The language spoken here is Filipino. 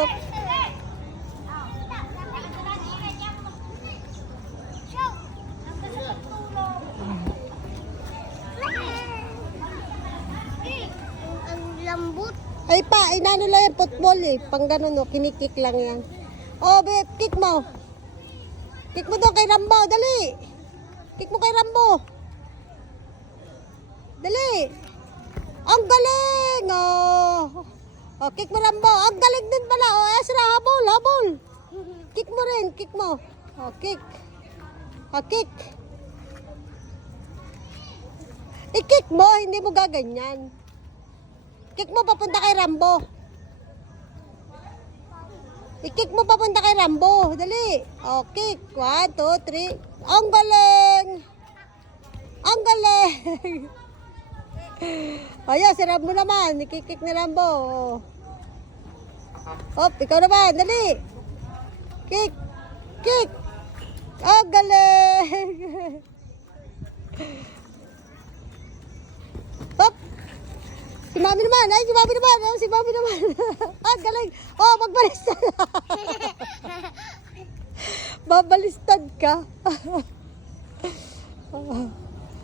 Ang lambot. Ay pa, inano lang yung football eh. Pang ganun no, kinikik lang yan. Oh, bet, kick mo. Kick mo doon kay Rambo, dali. Kick mo kay Rambo. Dali. Ang galing. Oh. Oh, kick mo Rambo. Ang galing din pala. Oh, Ezra, habol, habol. Kick mo rin, kick mo. Oh, kick. Oh, kick. I-kick mo, hindi mo gaganyan. Kick mo papunta kay Rambo. I-kick mo papunta kay Rambo. Dali. O, kick. 1, 2, 3. Ang galing. Ang galing. Ayan, si Rambo naman. I-kick ni Rambo. Hop, ikaw naman. Dali. Kick. Kick. Ang galing. Hop. Si Mami naman. Ay, si Mami naman. Oh, si Mami naman. Ah, galing. Oh, magbalistad. Babalistad ka.